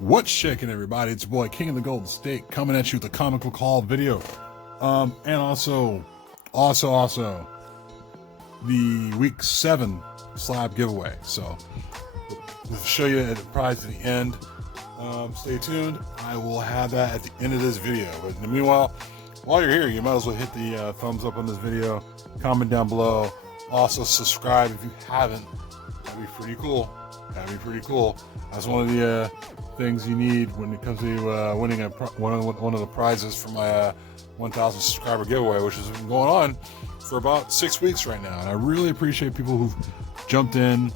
What's shaking, everybody? It's your boy King of the Golden State coming at you with a comical call video. And also the week 7 slab giveaway. So we'll show you the prize at the end. Stay tuned. I will have that at the end of this video. But in the meanwhile, while you're here, you might as well hit the thumbs up on this video, comment down below. Also subscribe if you haven't. That'd be pretty cool. That's one of the things you need when it comes to winning one of the prizes for my 1,000 subscriber giveaway, which has been going on for about 6 weeks right now. And I really appreciate people who've jumped in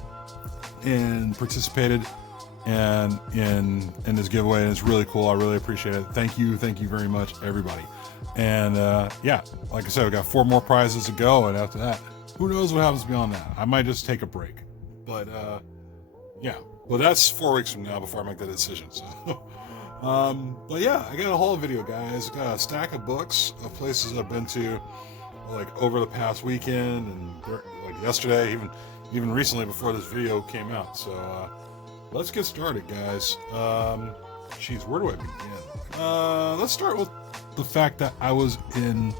and participated and in this giveaway, and it's really cool. I really appreciate it. Thank you very much, everybody. And yeah, like I said, we got 4 more prizes to go, and after that, who knows what happens beyond that. I might just take a break, but yeah, well, that's 4 weeks from now before I make that decision. So but yeah, I got a whole video, guys. I got a stack of books of places I've been to, like over the past weekend and like yesterday, even recently before this video came out. So let's get started, guys. Geez, where do I begin? Let's start with the fact that I was in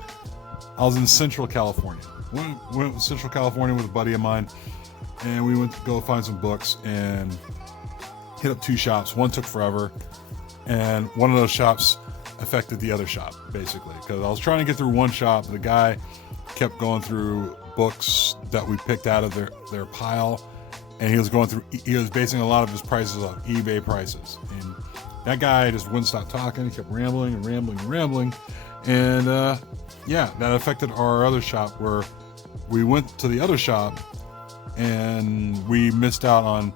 Central California. Went to Central California with a buddy of mine, and we went to go find some books and hit up 2 shops. One took forever, and one of those shops affected the other shop, basically, because I was trying to get through one shop. The guy kept going through books that we picked out of their pile, and he was basing a lot of his prices on eBay prices, and that guy just wouldn't stop talking. He kept rambling, and yeah, that affected our other shop, where we went to the other shop and we missed out on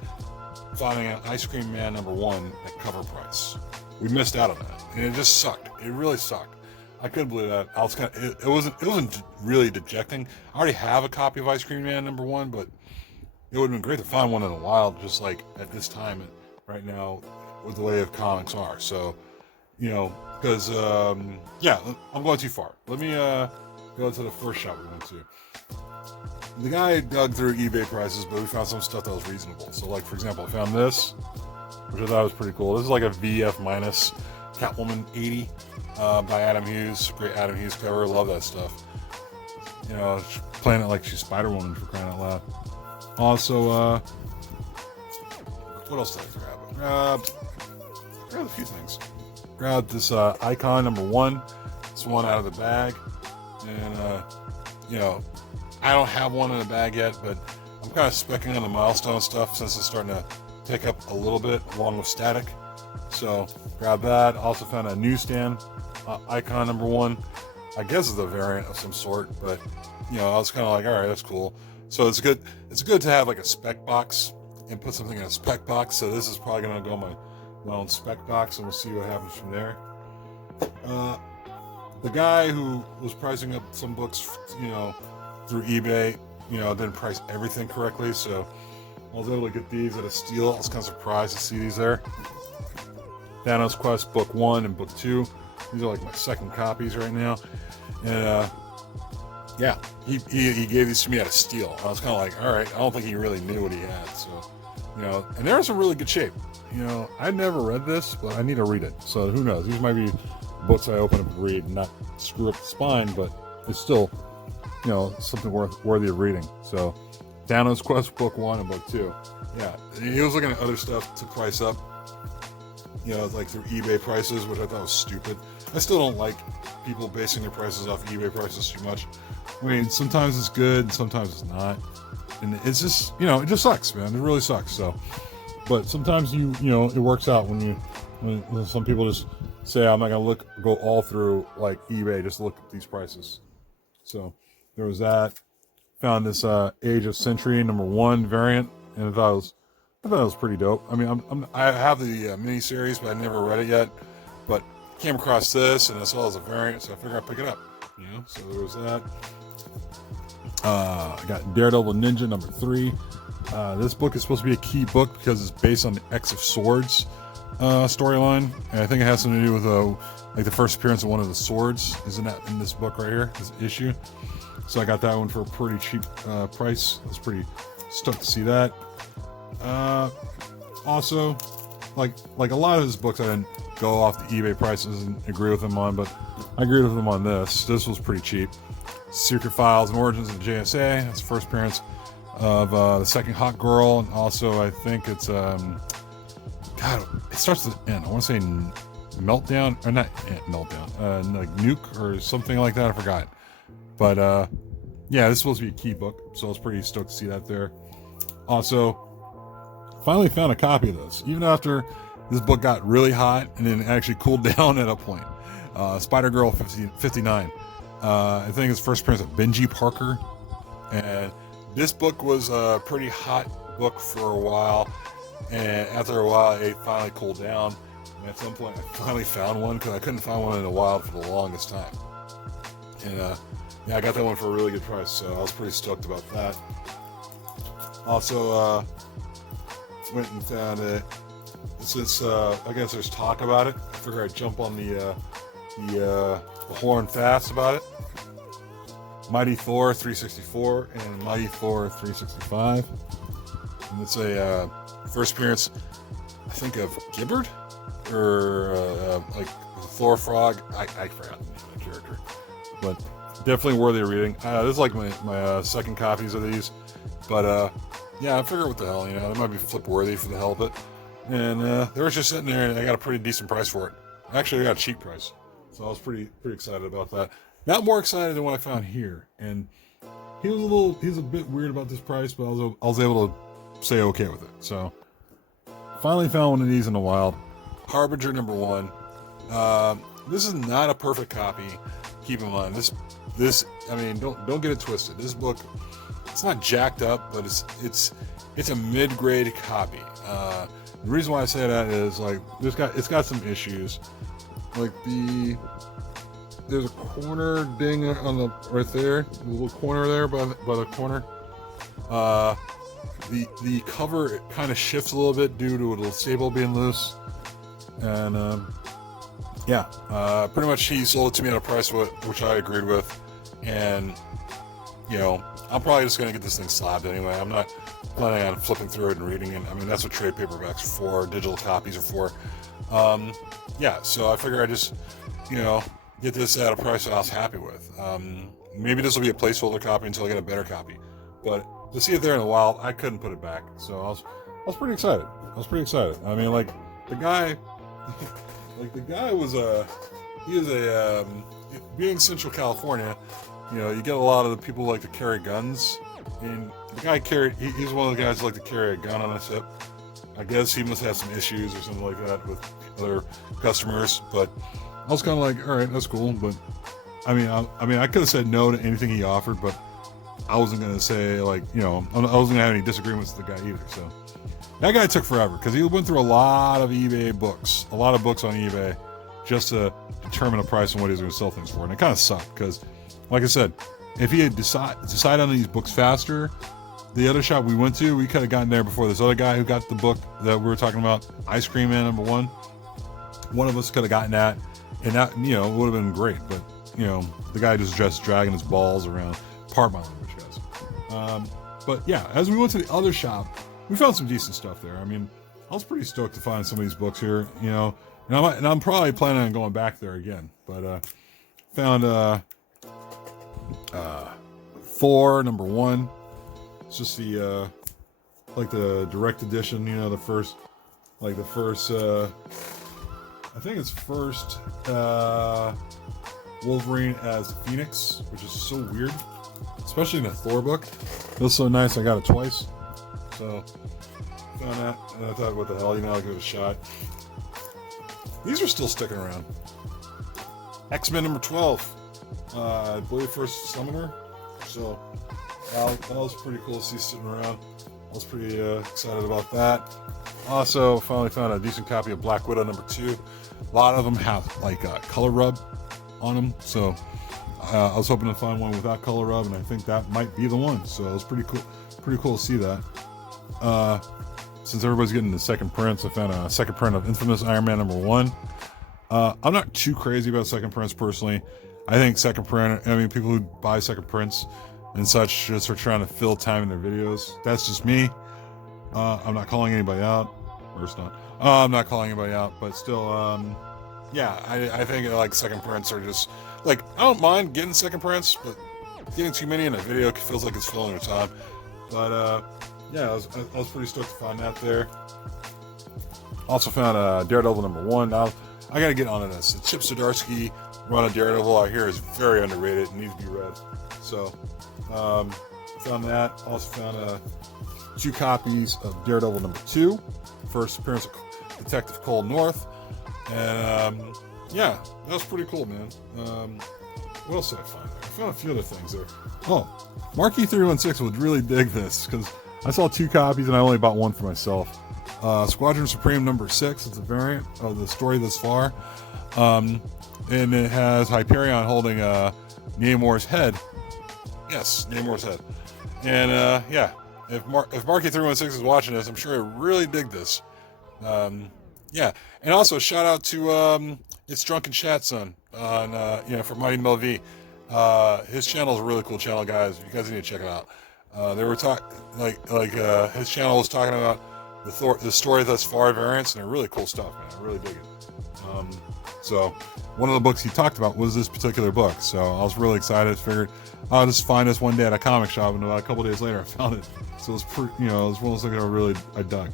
finding an Ice Cream Man #1 at cover price. We missed out on that, and it just sucked. It really sucked. I couldn't believe that. I was it wasn't really dejecting. I already have a copy of Ice Cream Man #1, but it would have been great to find one in the wild, just like at this time right now with the way of comics are. So, you know, because yeah, I'm going too far. Let me go to the first shop we went to. The guy dug through eBay prices, but we found some stuff that was reasonable. So, like, for example, I found this, which I thought was pretty cool. This is like a VF minus Catwoman 80 by Adam Hughes. Great Adam Hughes cover. Love that stuff. You know, she's playing it like she's Spider-Woman, for crying out loud. Also, what else did I grab? Grabbed a few things. Grabbed this Icon #1. It's one out of the bag. And, you know, I don't have one in the bag yet, but I'm kind of specking on the milestone stuff since it's starting to take up a little bit along with static. So grab that. Also found a newsstand Icon #1. I guess it's a variant of some sort, but you know, I was kind of like, all right, that's cool. So it's good to have like a spec box and put something in a spec box. So this is probably gonna go in my own spec box, and we'll see what happens from there. The guy who was pricing up some books, you know, through eBay, you know, didn't price everything correctly, so I was able to get these at a steal. I was kind of surprised to see these there. Thanos Quest Book 1 and Book 2. These are like my second copies right now. And yeah, he gave these to me at a steal. I was kind of like, all right, I don't think he really knew what he had. So, you know, and they're in some really good shape. You know, I never read this, but I need to read it. So who knows? These might be books I open up and read and not screw up the spine, but it's still, you know, something worthy of reading. So Thanos Quest Book 1 and Book 2. Yeah, he was looking at other stuff to price up, you know, like through eBay prices, which I thought was stupid. I still don't like people basing their prices off eBay prices too much. I mean, sometimes it's good, sometimes it's not. And it's just, you know, it just sucks, man. It really sucks. So, but sometimes you know, it works out when some people just say, I'm not going to go all through like eBay, just look at these prices. So there was that. Found this Age of Sentry #1 variant, and I thought it was pretty dope. I mean, I have the miniseries, but I never read it yet. But came across this, and as well as a variant, so I figured I'd pick it up. You know, so there was that. I got Daredevil Ninja #3. This book is supposed to be a key book because it's based on the X of Swords storyline, and I think it has something to do with like the first appearance of one of the swords. Isn't that in this book right here, this issue? So I got that one for a pretty cheap price. I was pretty stoked to see that. Also, like a lot of his books I didn't go off the eBay prices and agree with him on, but I agreed with him on this. This was pretty cheap. Secret Files and Origins of the JSA. That's the first appearance of the second Hot Girl, and also I think it's God, it starts with N. I want to say Meltdown, or not Meltdown, like Nuke or something like that. I forgot. But yeah, this is supposed to be a key book, so I was pretty stoked to see that there. Also, finally found a copy of this, even after this book got really hot and then actually cooled down at a point. Spider Girl 59. I think it's first appearance of Benji Parker, and this book was a pretty hot book for a while, and after a while it finally cooled down, and at some point I finally found one because I couldn't find one in the wild for the longest time. And yeah, I got that one for a really good price, so I was pretty stoked about that. Also went and found it since I guess there's talk about it. I figured I'd jump on the horn fast about it. Mighty Thor 364 and Mighty Thor 365. And it's a first appearance, I think, of Gibbard, or like Thor Frog. I forgot the name of the character, but definitely worthy of reading. This is like my second copies of these, but yeah, I figured what the hell, you know, they might be flip worthy for the hell of it. And they were just sitting there, and I got a pretty decent price for it. Actually, I got a cheap price, so I was pretty excited about that. Got more excited than what I found here, and he was a bit weird about this price, but I was able to say okay with it. So finally found one of these in the wild. Harbinger #1. This is not a perfect copy. Keep in mind this. I mean, don't get it twisted. This book, it's not jacked up, but it's a mid-grade copy. The reason why I say that is like it's got some issues. Like there's a corner ding on the right there, the little corner there by the corner. The cover kind of shifts a little bit due to a little staple being loose, and yeah, pretty much he sold it to me at a price which I agreed with, and you know, I'm probably just gonna get this thing slabbed anyway. I'm not planning on flipping through it and reading it. I mean, that's what trade paperbacks are for, digital copies are for. Yeah, so I figure I just, you know, get this at a price that I was happy with. Maybe this will be a placeholder copy until I get a better copy. But to see it there in the wild, I couldn't put it back. So I was pretty excited. I mean, like the guy was being Central California, you know, you get a lot of the people who like to carry guns, and the guy he's one of the guys who like to carry a gun on his hip. I guess he must have some issues or something like that with other customers, but I was kind of like, all right, that's cool. But I mean, I could have said no to anything he offered, but I wasn't going to say, like, you know, I wasn't going to have any disagreements with the guy either. So that guy took forever because he went through a lot of books on eBay just to determine a price and what he was going to sell things for. And it kind of sucked because, like I said, if he had decided on these books faster, the other shop we went to, we could have gotten there before this other guy who got the book that we were talking about, Ice Cream Man #1. One of us could have gotten that, and that, you know, would have been great. But, you know, the guy just dragging his balls around. Part my language, guys. But yeah, as we went to the other shop, we found some decent stuff there. I mean, I was pretty stoked to find some of these books here, you know, and I'm probably planning on going back there again. But found Thor #1. It's just the like the direct edition, you know, the first I think it's first Wolverine as Phoenix, which is so weird, especially in a Thor book. It was so nice, I got it twice. So found that, and I thought, what the hell, you know, I'll give it a shot. These are still sticking around. X-Men #12, I believe first Summoner. So that was pretty cool to see sitting around. I was pretty excited about that. Also, finally found a decent copy of Black Widow #2. A lot of them have like color rub on them, so I was hoping to find one without color rub, and I think that might be the one. So it was pretty cool to see that. Since everybody's getting the second prints, I found a second print of Infamous Iron Man #1. I'm not too crazy about second prints personally. I think second print, I mean, people who buy second prints and such just are trying to fill time in their videos. That's just me. I'm not calling anybody out, or it's not. I'm not calling anybody out, but still, yeah, I think like second prints are just like, I don't mind getting second prints, but getting too many in a video feels like it's filling your time. But yeah, I was pretty stoked to find that there. Also found Daredevil #1. Now I gotta get onto this. The Chip Zdarsky run of Daredevil I hear is very underrated and needs to be read. So found that. Also found 2 copies of Daredevil #2, first appearance of Detective Cole North, and yeah, that was pretty cool, man. What else did I find there? I found a few other things there. Oh, Marky 316 would really dig this because I saw 2 copies and I only bought one for myself. Squadron Supreme #6. It's a variant of the story thus far, and it has Hyperion holding Namor's head. Yes, Namor's head. And yeah, if Marky 316 is watching this, I'm sure he'll really dig this. Yeah, and also shout out to It's Drunken Chat Son on for Mighty Mel V. His channel is a really cool channel, guys. You guys need to check it out. They were talking his channel was talking about the story thus far variants, and they're really cool stuff, man. I really dig it. So one of the books he talked about was this particular book, so I was really excited. Figured I'll just find this one day at a comic shop, and about a couple days later I found it. So it was it was one of those things I dug.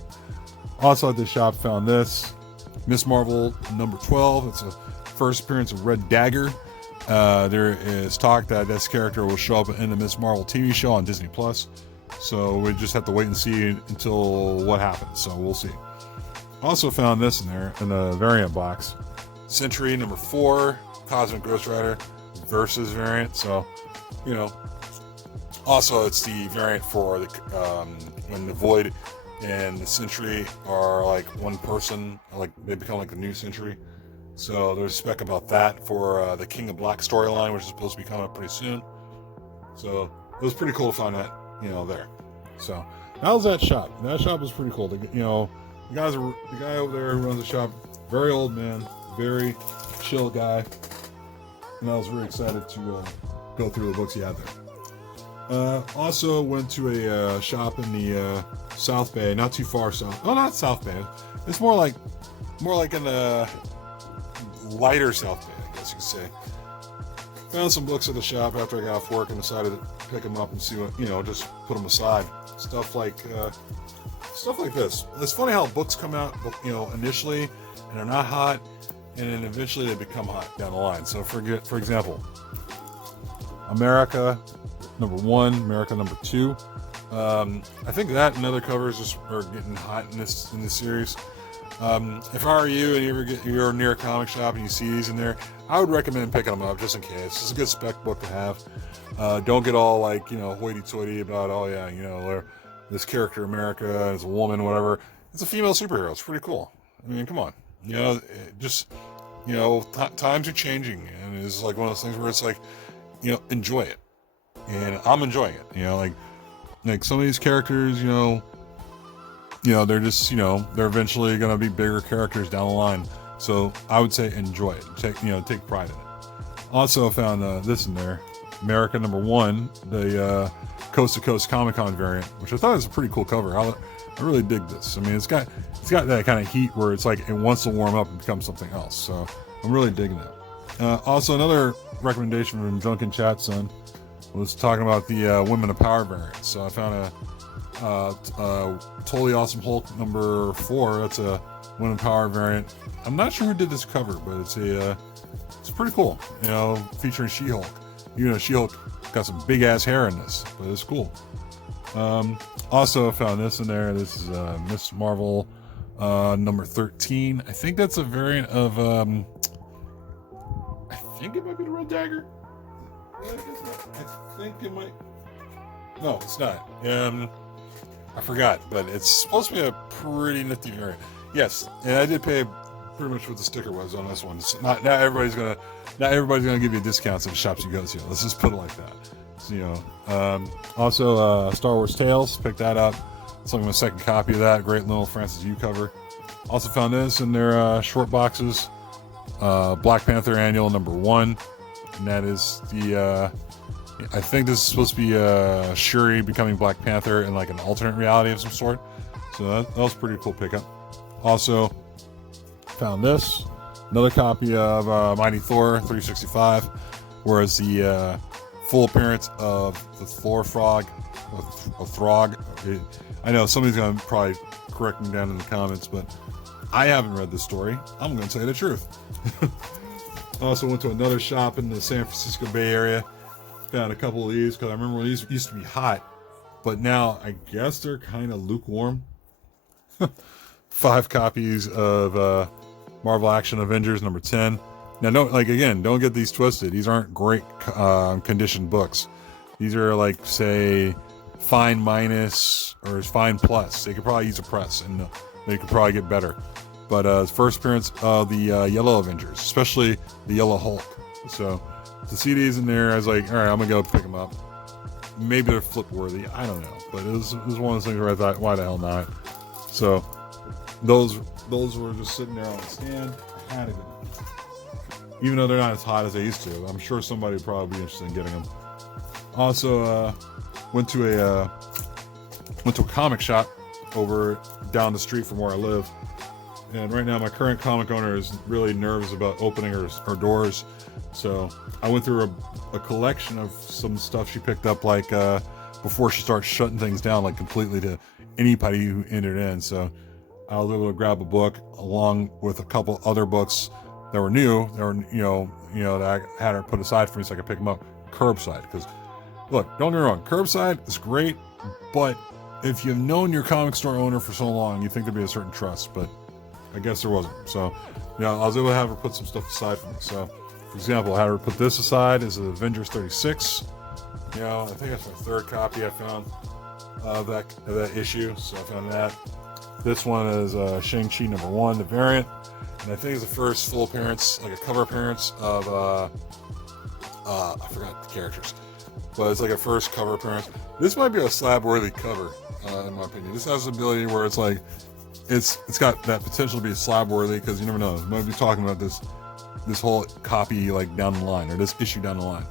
Also at this shop found this Miss Marvel #12. It's a first appearance of Red Dagger. There is talk that this character will show up in the Miss Marvel TV show on Disney Plus. So we just have to wait and see until what happens. So we'll see. Also found this in there in the variant box. Sentry #4, Cosmic Ghost Rider versus variant. So, also it's the variant for the when the Void and the Sentry are like one person, like they become like the new Sentry. So there's a spec about that for the King of Black storyline, which is supposed to be coming up pretty soon. So it was pretty cool to find that, there. So that was that shop. That shop was pretty cool. The guy over there who runs the shop, very old man, very chill guy, and I was very excited to go through the books he had there. Also went to a shop in the South Bay, not too far south. Oh, not South Bay. It's more like in the lighter South Bay, I guess you could say. Found some books at the shop after I got off work and decided to pick them up and see what, just put them aside. Stuff like this. It's funny how books come out, initially, and they're not hot, and then eventually they become hot down the line. So for example, America #1, America #2. I think that and other covers are getting hot in this series. If I were you and you're near a comic shop and you see these in there, I would recommend picking them up just in case. It's a good spec book to have. Don't get all hoity-toity about this character America is a woman, whatever. It's a female superhero. It's pretty cool. I mean, come on. Times are changing, and it's like one of those things where it's like, enjoy it. And I'm enjoying it. Like some of these characters, they're just, they're eventually going to be bigger characters down the line. So I would say enjoy it. Take pride in it. Also found this in there, America #1, the Coast to Coast Comic Con variant, which I thought was a pretty cool cover. I really dig this. I mean, it's got that kind of heat where it's like it wants to warm up and become something else. So I'm really digging it. Also, another recommendation from Drunken Chat Son was talking about the Women of Power variant. So I found a Totally Awesome Hulk #4. That's a Women of Power variant. I'm not sure who did this cover, but it's pretty cool. Featuring She-Hulk. She-Hulk got some big ass hair in this, but it's cool. Also found this in there. This is Miss Marvel #13. I think that's a variant of I think it might be the Red Dagger. I think it might. No, it's not. I forgot, but it's supposed to be a pretty nifty variant. Yes, and I did pay pretty much what the sticker was on this one. It's not everybody's gonna give you discounts at the shops you go to. Let's just put it like that. So, also Star Wars Tales, picked that up. It's like my second copy of that. Great little Francis Yu cover. Also found this in their short boxes. Black Panther Annual #1, and that is the. I think this is supposed to be Shuri becoming Black Panther in like an alternate reality of some sort. So that was a pretty cool pickup. Also, found this, another copy of Mighty Thor 365, whereas the full appearance of the Thor Frog, or Throg. I know somebody's going to probably correct me down in the comments, but I haven't read this story. I'm going to tell you the truth. I also went to another shop in the San Francisco Bay Area. Found a couple of these because I remember when these used to be hot, but now I guess they're kind of lukewarm. 5 copies of Marvel Action Avengers number 10. Now, don't get these twisted. These aren't great conditioned books. These are like, say, fine minus or fine plus. They could probably use a press and they could probably get better. But first appearance of the Yellow Avengers, especially the Yellow Hulk. So to see these in there, I was like, all right, I'm gonna go pick them up. Maybe they're flip worthy. I don't know, but it was one of those things where I thought, why the hell not? So those were just sitting there on the stand. I had to get them. Even though they're not as hot as they used to. I'm sure somebody would probably be interested in getting them. Also, went to a comic shop over down the street from where I live. And right now, my current comic owner is really nervous about opening her doors. So I went through a collection of some stuff she picked up, like before she starts shutting things down, like completely to anybody who entered in. So I was able to grab a book along with a couple other books that were new. That were that I had her put aside for me so I could pick them up curbside. Because look, don't get me wrong, curbside is great, but if you've known your comic store owner for so long, you think there'd be a certain trust, but I guess there wasn't. So, I was able to have her put some stuff aside for me. So, for example, I had her put this aside as the Avengers 36. I think that's my 3rd copy I found of that issue. So I found that. This one is Shang-Chi number 1, the variant. And I think it's the first full appearance, like a cover appearance of, I forgot the characters. But it's like a first cover appearance. This might be a slab-worthy cover, in my opinion. This has the ability where it's like, it's got that potential to be slab worthy, because you never know, we might be talking about this whole copy like down the line, or this issue down the line.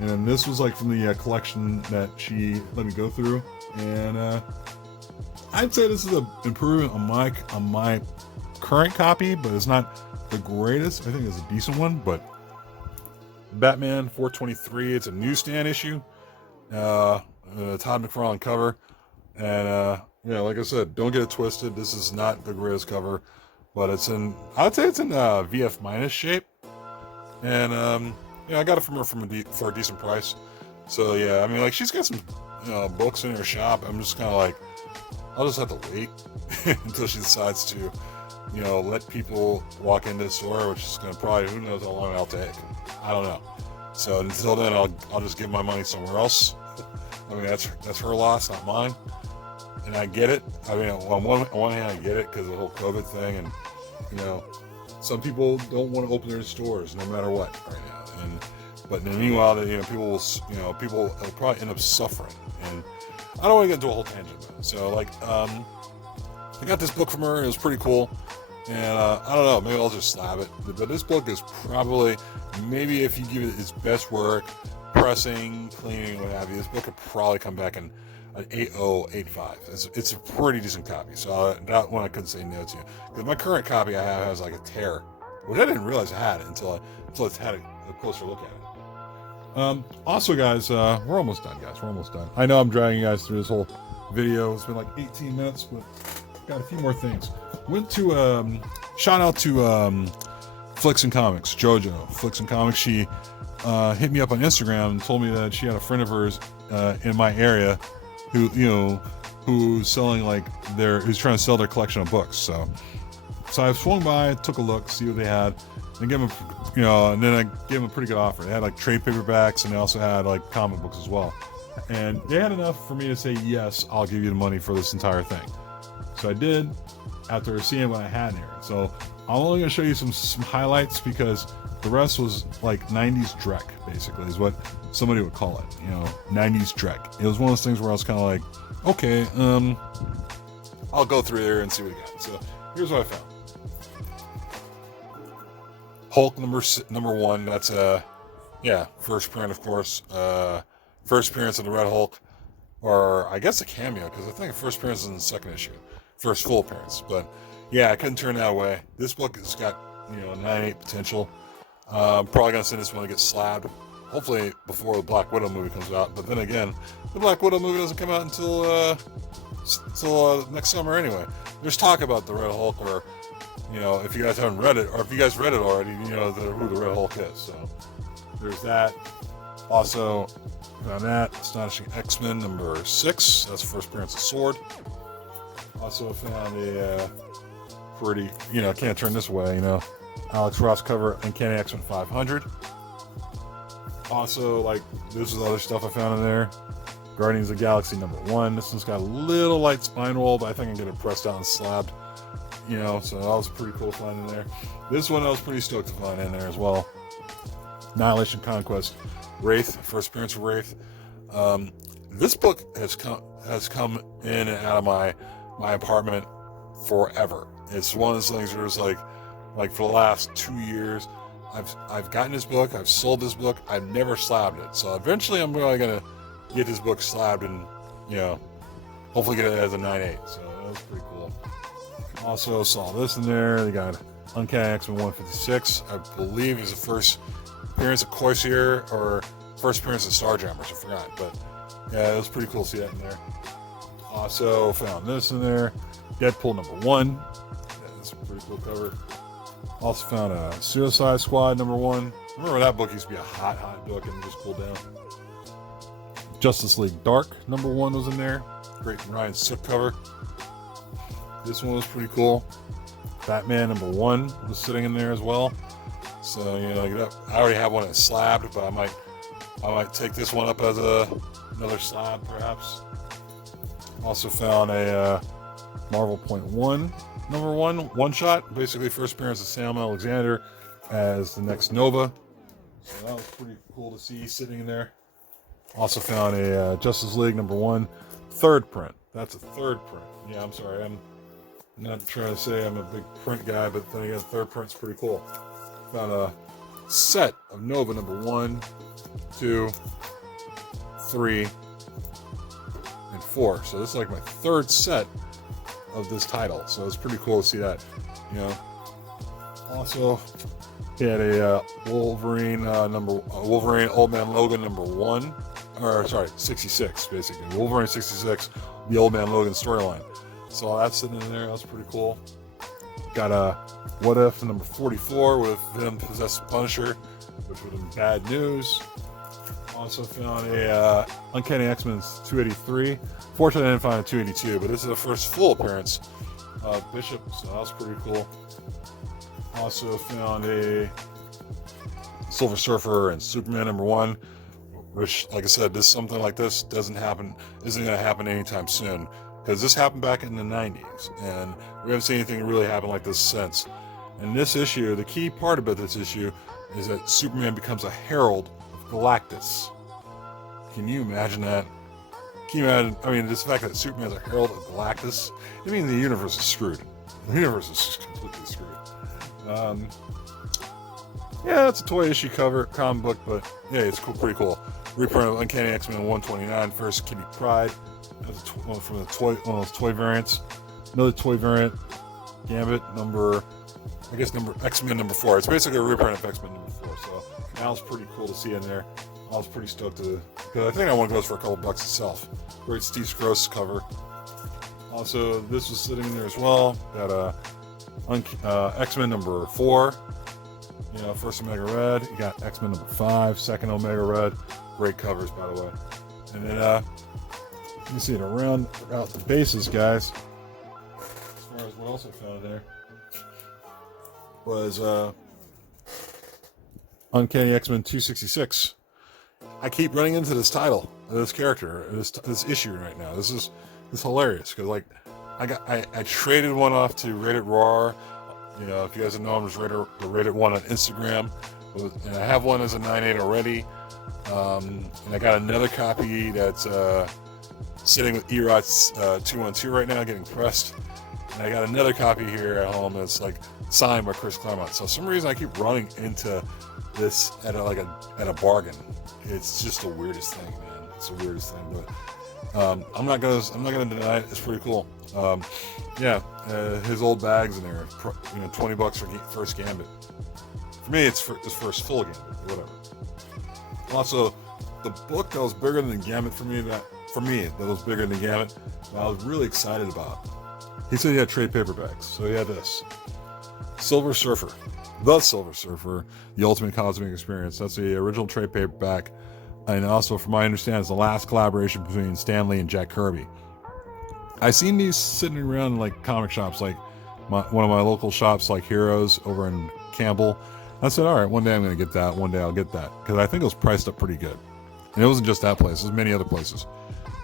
And this was like from the collection that she let me go through, and I'd say this is an improvement on my current copy, but it's not the greatest. I think it's a decent one. But Batman 423, it's a newsstand issue, Todd McFarlane cover, and like I said, don't get it twisted. This is not the greatest cover, but I'd say it's in VF minus shape. And I got it from her for a decent price. So yeah, I mean, like, she's got some books in her shop. I'm just kind of like, I'll just have to wait until she decides to, let people walk into the store, which is gonna probably, who knows how long it'll take. I don't know. So until then, I'll just give my money somewhere else. I mean, that's her loss, not mine. And I get it. I mean, on one hand, I get it because of the whole COVID thing, and some people don't want to open their stores no matter what right now. But meanwhile, people will probably end up suffering. And I don't want to get into a whole tangent about it. So I got this book from her. It was pretty cool, and I don't know. Maybe I'll just slab it. But this book is probably, maybe if you give it its best work, pressing, cleaning, what have you, this book could probably come back in an 8.0, 8.5. It's a pretty decent copy, so that one I couldn't say no to. Because my current copy I have has like a tear, which I didn't realize I had it until I had a closer look at it. Also, guys, we're almost done, guys. We're almost done. I know I'm dragging you guys through this whole video. It's been like 18 minutes, but got a few more things. Went to shout out to Flicks and Comics, JoJo Flicks and Comics. She hit me up on Instagram and told me that she had a friend of hers in my area who's selling who's trying to sell their collection of books. So I swung by, took a look, see what they had, and gave them, and then I gave them a pretty good offer. They had like trade paperbacks, and they also had like comic books as well. And they had enough for me to say, yes, I'll give you the money for this entire thing. So I did, after seeing what I had here. So I'm only going to show you some highlights, because the rest was like 90s Drek, basically, is what somebody would call it. 90s Drek. It was one of those things where I was kind of like, okay, I'll go through there and see what we got. So here's what I found. Hulk number 1. That's first print, of course. First appearance of the Red Hulk, or I guess a cameo, because I think the first appearance is in the second issue. First full appearance, but Yeah, I couldn't turn that away. This book has got, you know, 9.8 potential. Probably gonna send this one to get slabbed. Hopefully before the Black Widow movie comes out. But then again, the Black Widow movie doesn't come out until next summer anyway. There's talk about the Red Hulk, or, you know, if you guys haven't read it, or if you guys read it already, you know who the Red Hulk is. So there's that. Also, found that Astonishing X-Men number 6. That's the first appearance of Sword. Also found a pretty, you know, can't turn this away, you know, Alex Ross cover Uncanny X-Men 500. Also, like, this is other stuff I found in there. Guardians of the Galaxy number 1. This one's got a little light spine roll, but I think I'm going to press down and slabbed. You know, so that was pretty cool to find in there. This one I was pretty stoked to find in there as well. Annihilation Conquest, Wraith, first appearance of Wraith. This book has come in and out of my apartment forever. It's one of those things where it's like for the last 2 years, I've gotten this book, I've sold this book, I've never slabbed it. So eventually I'm really gonna get this book slabbed and, you know, hopefully get it as a 9.8. So that was pretty cool. Also saw this in there. They got Uncanny X-Men 156. I believe is the first appearance of Corsair, or first appearance of Starjammers, I forgot. But yeah, it was pretty cool to see that in there. Also found this in there. Deadpool number 1. Yeah, that's a pretty cool cover. Also found a Suicide Squad number 1. Remember that book used to be a hot book and just cooled down. Justice League Dark number 1 was in there. Great Ryan Sook cover. This one was pretty cool. Batman number 1 was sitting in there as well. So, you know, I already have one that's slabbed, but I might take this one up as another slab perhaps. Also found a Marvel Point 1 number 1 shot, basically first appearance of Sam Alexander as the next Nova. So that was pretty cool to see sitting in there. Also found a Justice League number 1 third print. That's a third print. Yeah, I'm sorry, I'm not trying to say I'm a big print guy, but then again, third print's pretty cool. Found a set of Nova number 1, 2, 3, and 4. So this is like my third set of this title. So it's pretty cool to see that, you know. Also, he had a Wolverine Old Man Logan number 1, or sorry, 66 basically. Wolverine 66, the Old Man Logan storyline. So that's sitting in there. That's pretty cool. Got a What If number 44 with Venom possessed Punisher, which would have been bad news. Also found a Uncanny X-Men 283. Fortunately, I didn't find a 282, but this is the first full appearance of Bishop, so that was pretty cool. Also found a Silver Surfer and Superman number 1, which, like I said, something like this isn't going to happen anytime soon, because this happened back in the 90s, and we haven't seen anything really happen like this since. And this issue, the key part about this issue is that Superman becomes a herald of Galactus. Can you imagine that? Can you imagine? I mean, this fact that Superman's a herald of Galactus, I mean, the universe is screwed. The universe is completely screwed. Yeah, it's a toy issue comic book, but yeah, it's cool, pretty cool. Reprint of Uncanny X-Men 129, first Kitty Pryde. That's one of those toy variants. Another toy variant, Gambit X-Men number 4. It's basically a reprint of X-Men number 4. So that was pretty cool to see in there. I was pretty stoked because I think that one goes for a couple bucks itself. Great Steve Gross cover. Also, this was sitting in there as well. Got X-Men number 4. You know, first Omega Red. You got X-Men number 5, second Omega Red. Great covers, by the way. And then you can see it around out the bases, guys. As far as what else I found in there was Uncanny X-Men 266. I keep running into this title, this character, this issue right now. This is hilarious because, like, I traded one off to Rated Roar. You know, if you guys know, I'm just Rated 1 on Instagram, and I have one as a 9.8 already. And I got another copy that's sitting with Erot's 212 right now, getting pressed. And I got another copy here at home that's like signed by Chris Claremont. So for some reason I keep running into this at a bargain. It's just the weirdest thing, man. It's the weirdest thing, but I'm not gonna deny it. It's pretty cool. Yeah, his old bags in there. You know, $20 for first Gambit. For me, it's his first full Gambit, whatever. Also, the book that was bigger than Gambit for me, that was bigger than Gambit, that I was really excited about. He said he had trade paperbacks, so he had this. Silver Surfer. The Silver Surfer, The Ultimate Cosmic Experience. That's the original trade paperback. And also, from my understanding, it's the last collaboration between Stan Lee and Jack Kirby. I've seen these sitting around in like comic shops, like one of my local shops, like Heroes over in Campbell. I said, all right, one day I'm going to get that. One day I'll get that. Because I think it was priced up pretty good. And it wasn't just that place. There's many other places.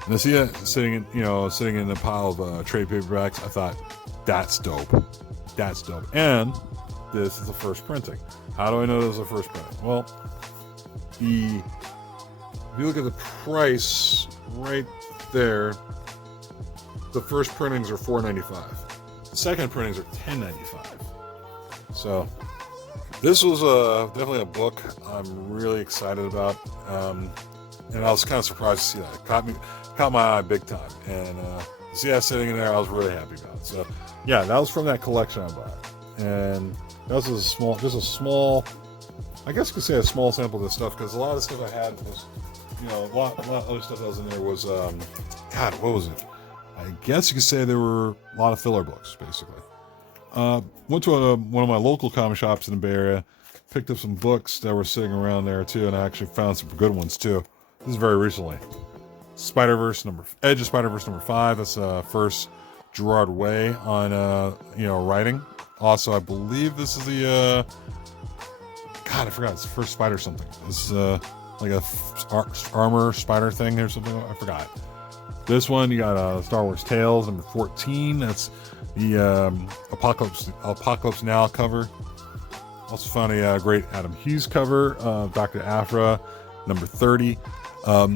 And to see it sitting in a pile of trade paperbacks, I thought, that's dope. That's dope. And this is the first printing. How do I know this is the first printing? Well, if you look at the price right there, the first printings are $4.95. The second printings are $10.95. So this was definitely a book I'm really excited about, and I was kind of surprised to see that. It caught my eye big time, and to see that sitting in there, I was really happy about it. So yeah, that was from that collection I bought, and that was just a small, I guess you could say a small sample of this stuff, because a lot of the stuff I had was, you know, a lot of other stuff that was in there was, God, what was it? I guess you could say there were a lot of filler books, basically. Went to one of my local comic shops in the Bay Area, picked up some books that were sitting around there too, and I actually found some good ones too. This is very recently. Edge of Spider-Verse number 5. That's first Gerard Way on writing. Also, I believe this is the God, I forgot. It's the first Spider something. It's like a armor spider thing or something. I forgot. This one, you got Star Wars Tales number 14. That's the Apocalypse Now cover. Also found a great Adam Hughes cover, Dr. Aphra number 30.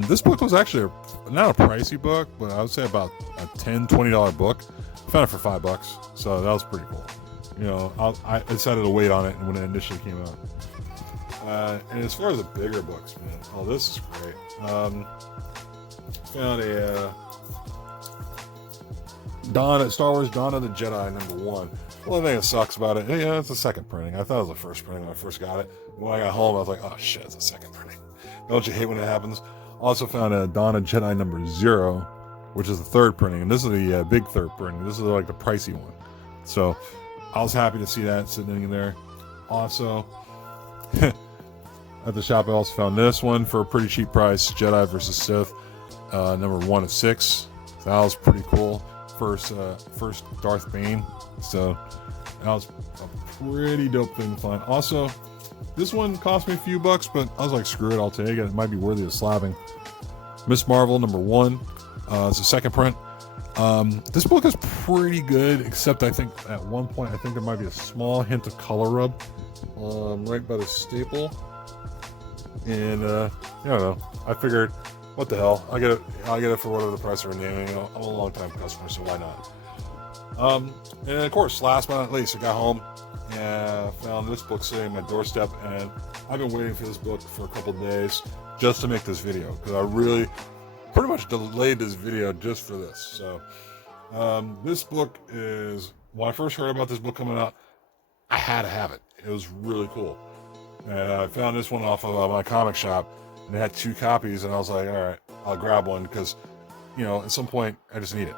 This book was actually not a pricey book, but I would say about a $10-20 book. I found it for $5, so that was pretty cool. You know, I decided to wait on it when it initially came out. And as far as the bigger books, man, oh, this is great. Found a Star Wars Dawn of the Jedi number 1. The only thing that sucks about it, yeah, it's the second printing. I thought it was the first printing when I first got it. When I got home, I was like, oh shit, it's the second printing. Don't you hate when it happens? Also found a Dawn of Jedi number 0, which is the third printing, and this is the big third printing. This is like the pricey one. So I was happy to see that sitting in there. Also, at the shop, I also found this one for a pretty cheap price, Jedi vs. Sith, number 1 of 6. So that was pretty cool. First Darth Bane. So that was a pretty dope thing to find. Also, this one cost me a few bucks, but I was like, screw it, I'll take it. It might be worthy of slabbing. Miss Marvel number 1. It's a second print. This book is pretty good, except I think at one point, I think there might be a small hint of color rub right by the staple. And I don't know. I figured, what the hell? I'll get it for whatever the price they're naming. You know, I'm a long-time customer, so why not? And of course, last but not least, I got home and found this book sitting on my doorstep, and I've been waiting for this book for a couple days just to make this video, because I really pretty much delayed this video just for this. So this book is, when I first heard about this book coming out, I had to have it. It was really cool. And I found this one off of my comic shop, and it had 2 copies, and I was like, all right, I'll grab one, because, you know, at some point, I just need it.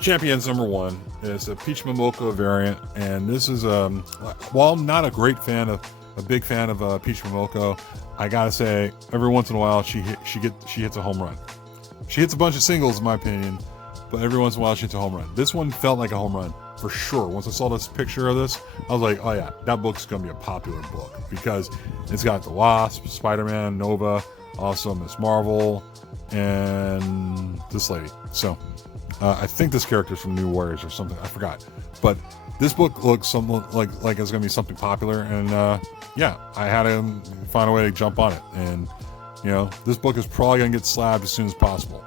Champions number 1 is a Peach Momoko variant, and this is, while I'm not a big fan of Peach Momoko, I gotta say, every once in a while, she hits a home run. She hits a bunch of singles, in my opinion, but every once in a while, she hits a home run. This one felt like a home run. For sure. Once I saw this picture of this, I was like, oh yeah, that book's gonna be a popular book, because it's got the Wasp, Spider-Man, Nova, also Miss Marvel, and this lady. So I think this character's from New Warriors or something, I forgot, but this book looks something like it's gonna be something popular, and yeah, I had to find a way to jump on it. And you know, this book is probably gonna get slabbed as soon as possible.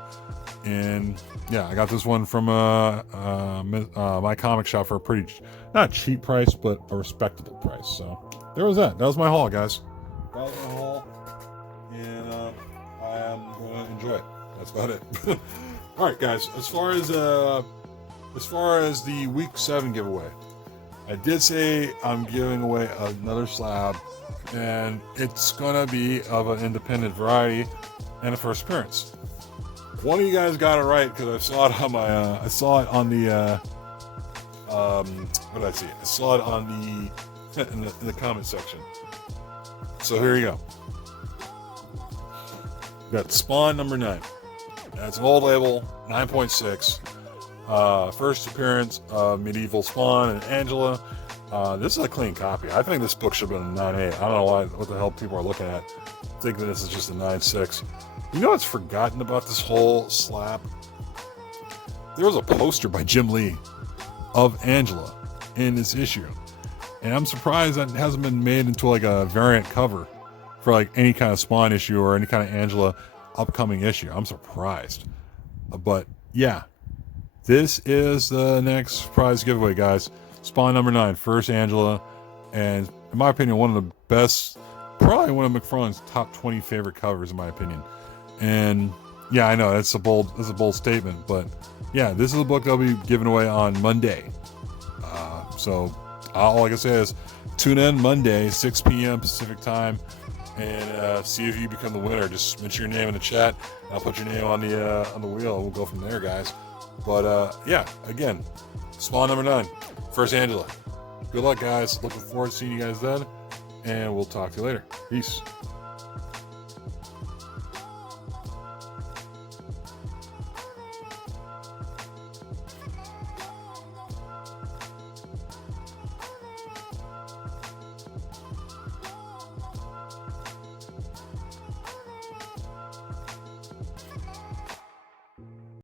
And yeah, I got this one from my comic shop for a pretty, not cheap price, but a respectable price. So there was that. That was my haul, guys. That was my haul, and I am going to enjoy it. That's about it. All right, guys. As far as the week 7 giveaway, I did say I'm giving away another slab, and it's gonna be of an independent variety and a first appearance. One of you guys got it right because I saw it on my I saw it on the what did I see? I saw it on the in the comment section. So here you go. We got Spawn number 9. That's an old label, 9.6. First appearance of Medieval Spawn and Angela. This is a clean copy. I think this book should have been a 9.8. I don't know what the hell people are looking at, thinking this is just a 9.6. You know what's forgotten about this whole slab? There was a poster by Jim Lee of Angela in this issue, and I'm surprised that it hasn't been made into like a variant cover for like any kind of Spawn issue or any kind of Angela upcoming issue. I'm surprised, but yeah, this is the next prize giveaway, guys. Spawn number 9, first Angela, and in my opinion, one of the best, probably one of McFarlane's top 20 favorite covers, in my opinion. And yeah, I know that's a bold statement, but yeah, this is a book I'll be giving away on Monday. So all I can say is tune in Monday, 6 p.m. Pacific time, and see if you become the winner. Just mention your name in the chat. I'll put your name on the wheel. We'll go from there, guys. But yeah, again, Spawn number 9, first Angela. Good luck, guys. Looking forward to seeing you guys then, and we'll talk to you later. Peace.